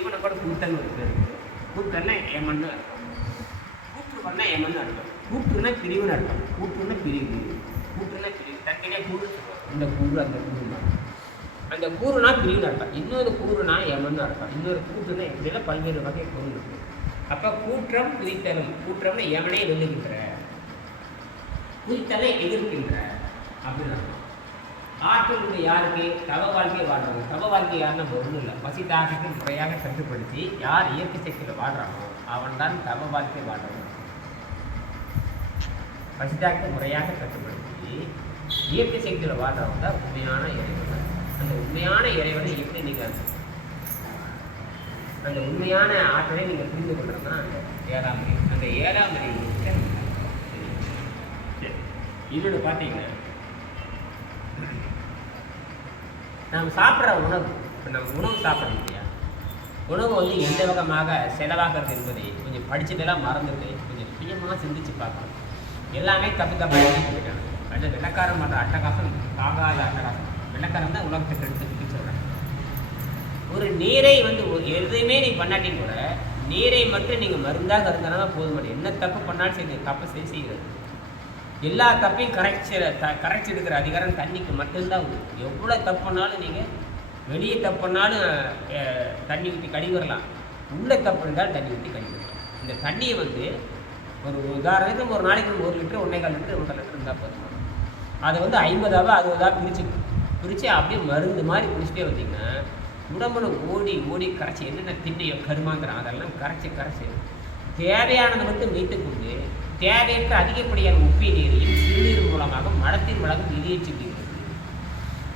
இவனை கூட கூட்டல் ஒரு பேர் இருக்குது. கூட்டல்னா ஏமன்னு அர்த்தம், கூற்று பண்ணா ஏமன்னு அர்த்தம், கூற்றுனா பிரிவுன்னு அர்த்தம், கூற்றுனா பிரிவு, கூற்றுனா பிரிவு, தனித்தனியாக கூறு சொல்லுவாங்க. இந்த கூறு அந்த கூறுனா அந்த கூறுனா பிரிவுன்னு அர்த்தம், இன்னொரு கூறுனா ஏமன்னு அர்த்தம், இன்னொரு கூற்றுனா இப்படிலாம் பல்வேறு வகை பொருள் இருக்குது. அப்போ கூற்றம் குறித்தலும், கூற்றம்னா எவனே வெல்லுகின்ற, குறித்தலை எதிர்க்கின்ற அப்படின்னு அர்த்தம். ஆற்றல் யாருக்கு? தவ வாழ்க்கையை வாழ்றாங்க. தவ வாழ்க்கை யாருன்னா ஒன்றும் இல்லை, பசி தாக்கத்தை முறையாக கட்டுப்படுத்தி யார் இயற்கை சக்தியில் வாழ்றானோ அவன் தான் தவ வாழ்க்கை வாழ்றான். பசி தாக்கத்தை முறையாக கட்டுப்படுத்தி இயற்கை சக்தியில் வாழ்றவங்க தான் உண்மையான இறைவன். அந்த உண்மையான இறைவனை எப்படி நீங்கள் அந்த உண்மையான ஆற்றலை நீங்கள் புரிந்து கொள்றதுன்னா அந்த ஏழாம் அறிவு. அந்த ஏழாம் அறிவு இன்னொன்று பார்த்தீங்கன்னா, நம்ம சாப்பிட்ற உணவு, இப்போ நம்ம உணவு சாப்பிட்றோம் இல்லையா, உணவு வந்து எந்த விதமாக செலவாகிறது என்பதை கொஞ்சம் படிச்சுட்டெல்லாம் மறந்துட்டு கொஞ்சம் சுயமாக சிந்திச்சு பார்க்கணும். எல்லாமே தப்பு தப்பாக எழுதிட்டாங்க. அது வெள்ளக்காரன் பண்ணுற அட்டகாசம் ஆகாத அட்டகாசம். வெள்ளக்காரன் தான் உலகத்தை எடுத்துக்கிட்டு சொல்கிறேன். ஒரு நீரை வந்து எதுவுமே நீ பண்ணாட்டி கூட நீரை மட்டும் நீங்கள் மருந்தாக இருந்தாலும் போதும் மாட்டேன். என்ன தப்பு பண்ணாலும் சரி, தப்பு செய்கிறது. எல்லா தப்பையும் கரைச்சி எடுக்கிற அதிகாரம் தண்ணிக்கு மட்டும்தான் உண்டு. எவ்வளோ தப்பு பண்ணாலும் நீங்கள் வெளியே தப்பு பண்ணாலும் தண்ணி ஊற்றி கழுவிடலாம், உள்ளே தப்பு இருந்தாலும் தண்ணி ஊற்றி கழுவிடலாம். இந்த தண்ணியை வந்து ஒரு உதாரணத்துக்கு ஒரு நாளைக்கு 1 லிட்டர் 1.25 லிட்டர் 1.5 லிட்டர் இருந்தால் போதும். அதை வந்து 50ஆக 60ஆக பிரித்து அப்படியே மருந்து மாதிரி குடிச்சிட்டே வந்தீங்கன்னா உடம்புல ஓடி ஓடி கரைச்சி என்னென்ன திண்ணையோ கருமாந்திரம் அதெல்லாம் கரைச்சி தேவையானதை மட்டும் வைத்துக்கொண்டு தேவையற்ற அதிகப்படியான உப்பி நீரையும் சிறுநீர் மூலமாக மலத்தின் வழக்கம் வெளியேற்றி விடுகிறது.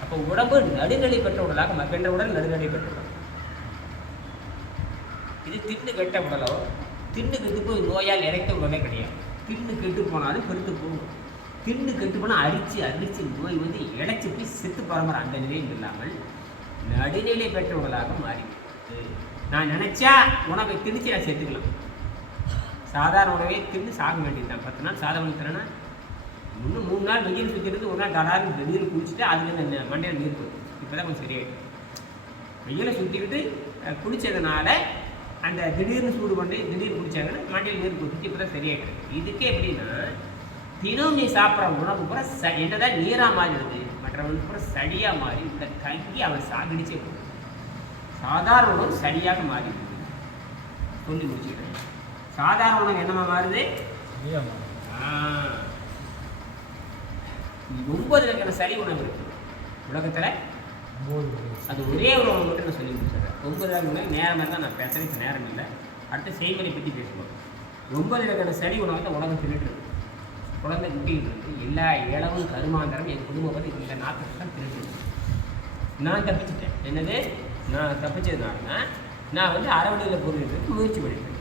அப்போ உடம்பு நடுநிலை பெற்ற உடலாக பெற்ற உடல் நடுநிலை பெற்ற உடல். இது தின்னு கெட்ட உடலோ, தின்னு கெட்டு போய் நோயால் இறைத்த உடலே கிடையாது. தின்னு கெட்டு போனாலும் பெருத்து போகும். தின்னு கெட்டு போனால் அரிச்சு நோய் வந்து இழைச்சி போய் செத்து பரம்பரை அந்த நிலையில் இல்லாமல் நடுநிலை பெற்ற உடலாக மாறிவிடுது. நான் நினச்சா உணவை திணிச்சு நான் சேர்த்துக்கலாம். சாதாரண உணவே தின்னு சாக வேண்டியது தான். 10 நாள் சாதம் பண்ணித்தரேன்னா இன்னும் 3 நாள் வெயில் சுற்றிட்டு 1 நாள் தடாரு நீர் குளிச்சுட்டு அதுலேருந்து மண்டையில் நீர் போகும். இப்போ தான் கொஞ்சம் சரியாயிடும். வெயிலை சுற்றிக்கிட்டு குளித்ததுனால அந்த திடீர்னு சூடு பண்ணி திடீர்னு குடித்தாங்கன்னா மண்டையில் நீர் குடிச்சு இப்போ தான் சரியாயிடும். இதுக்கே எப்படின்னா தினம் நீ சாப்பிட்ற உணவு கூட என்னதான் நீராக மாறிடுது, மற்றவனுக்கு கூட சளியாக மாறி இந்த தங்கி அவன் சாகடிச்சே போகும். சாதாரண உணவு சளியாக மாறிடுது. சொல்லி முடிச்சுக்கிறேன். சாதாரண உணவு என்னமா மாறுது? 9 வகையான சரி உணவு இருக்கு உலகத்தில். அது ஒரே ஒரு உணவு மட்டும் நான் சொல்லி முடிச்சிடுறேன். 9 வகை நேரம் தான் நான் பேசுகிறேன். இப்போ நேரம் இல்லை, அடுத்த செய்முறை பற்றி பேசுவோம். 9 வகையான சரி உணவு தான் உலகம் திருட்டு இருக்கு. குழந்தை குட்டிகிட்டு இருக்கு. எல்லா இளவும் கருமாந்திரம் என் குடும்பம் வந்து இந்த நாட்டுக்கு தான் திருட்டு. நான் தப்பிச்சிட்டேன். என்னது? நான் தப்பிச்சதுனால நான் வந்து அறவழியில் பொருளுக்கு முயற்சி பண்ணிட்டேன்.